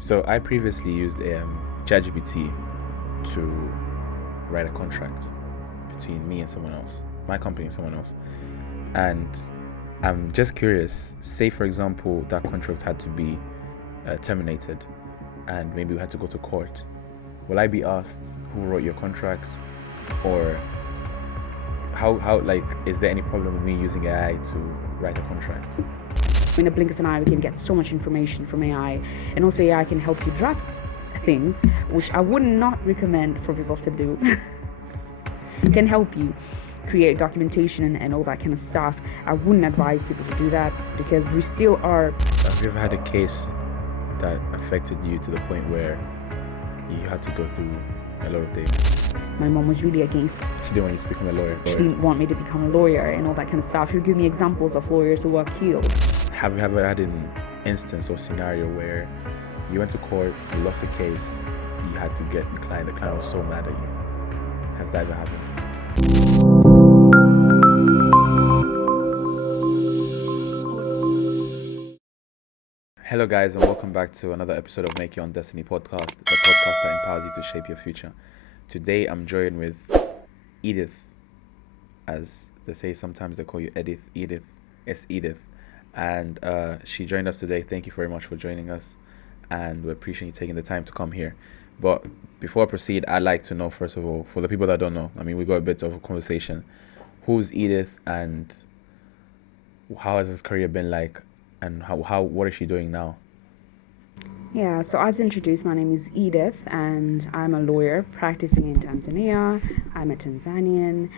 So I previously used ChatGPT to write a contract between me and someone else, my company and someone else. And I'm just curious, say for example that contract had to be terminated and maybe we had to go to court. Will I be asked who wrote your contract, or how like is there any problem with me using AI to write a contract? In a blink of an eye, we can get so much information from AI, and also AI can help you draft things, which I would not recommend for people to do. It can help you create documentation and all that kind of stuff. I wouldn't advise people to do that because we still are. Have you ever had a case that affected you to the point where you had to go through a lot of things? My mom was really against. She didn't want you to become a lawyer. She didn't want me to become a lawyer and all that kind of stuff. She'll give me examples of lawyers who were killed. Have you ever had an instance or scenario where you went to court, you lost a case, you had to get the client was so mad at you? Has that ever happened? Hello guys, and welcome back to another episode of Make Your Own Destiny podcast, the podcast that empowers you to shape your future. Today I'm joined with Edith, as they say sometimes they call you Edith. It's Edith. And she joined us today. Thank you very much for joining us, and we appreciate you taking the time to come here. But before I proceed, I'd like to know, first of all, for the people that don't know, I mean, we got a bit of a conversation. Who's Edith, and how has his career been like, and what is she doing now? Yeah, so as introduced, my name is Edith, and I'm a lawyer practicing in Tanzania. I'm a Tanzanian.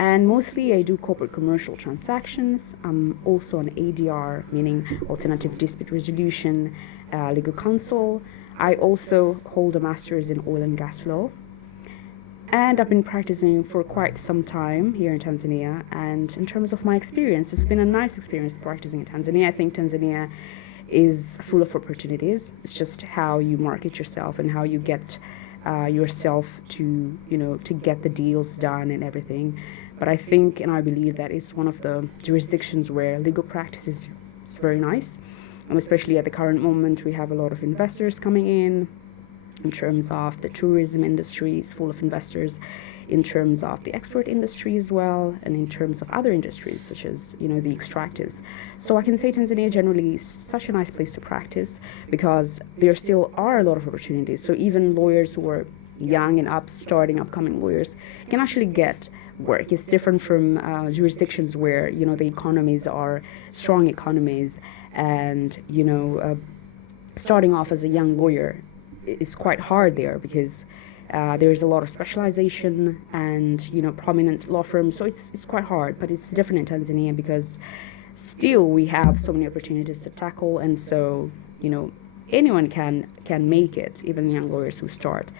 And mostly I do corporate commercial transactions. I'm also an ADR, meaning alternative dispute resolution, legal counsel. I also hold a master's in oil and gas law. And I've been practicing for quite some time here in Tanzania. And in terms of my experience, it's been a nice experience practicing in Tanzania. I think Tanzania is full of opportunities. It's just how you market yourself and how you get yourself to get the deals done and everything. But I think and I believe that it's one of the jurisdictions where legal practice is very nice. And especially at the current moment, we have a lot of investors coming in terms of the tourism industry is full of investors, in terms of the export industry as well, and in terms of other industries such as, the extractives. So I can say Tanzania generally is such a nice place to practice because there still are a lot of opportunities. So even lawyers who are young and upcoming lawyers can actually get work. It's different from jurisdictions where the economies are strong economies, and starting off as a young lawyer is quite hard there because there's a lot of specialization and prominent law firms, so it's quite hard. But it's different in Tanzania because still we have so many opportunities to tackle, and so anyone can make it, even young lawyers who start.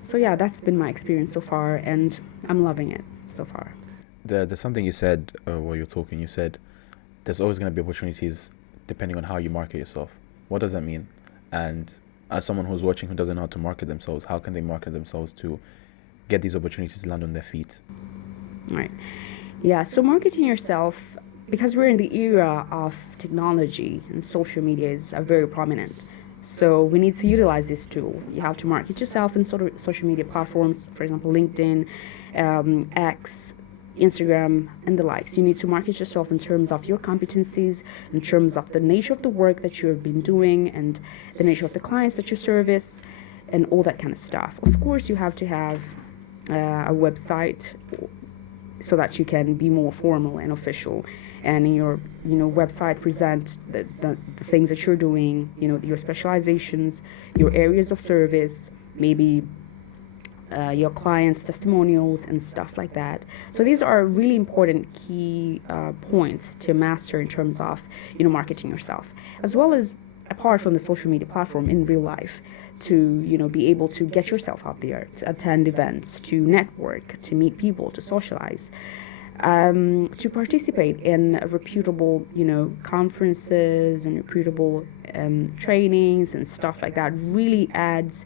So yeah, that's been my experience so far, and I'm loving it so far. There's something you said while you're talking. You said there's always going to be opportunities depending on how you market yourself. What does that mean? And as someone who's watching who doesn't know how to market themselves, how can they market themselves to get these opportunities to land on their feet? Right. Yeah, so marketing yourself, because we're in the era of technology and social media is very prominent. So we need to utilize these tools. You have to market yourself in social media platforms, for example, LinkedIn, X, Instagram, and the likes. You need to market yourself in terms of your competencies, in terms of the nature of the work that you've been doing, and the nature of the clients that you service, and all that kind of stuff. Of course, you have to have a website so that you can be more formal and official, and in your website present the things that you're doing, your specializations, your areas of service, maybe your clients' testimonials and stuff like that. So these are really important key points to master in terms of marketing yourself, as well as apart from the social media platform in real life, to be able to get yourself out there, to attend events, to network, to meet people, to socialize, to participate in reputable conferences and reputable trainings and stuff like that. Really adds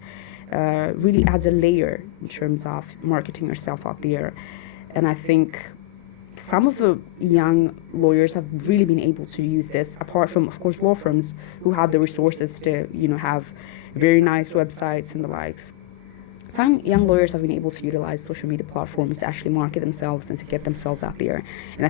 a layer in terms of marketing yourself out there. And I think some of the young lawyers have really been able to use this, apart from, of course, law firms who have the resources to, have very nice websites and the likes. Some young lawyers have been able to utilize social media platforms to actually market themselves and to get themselves out there. And I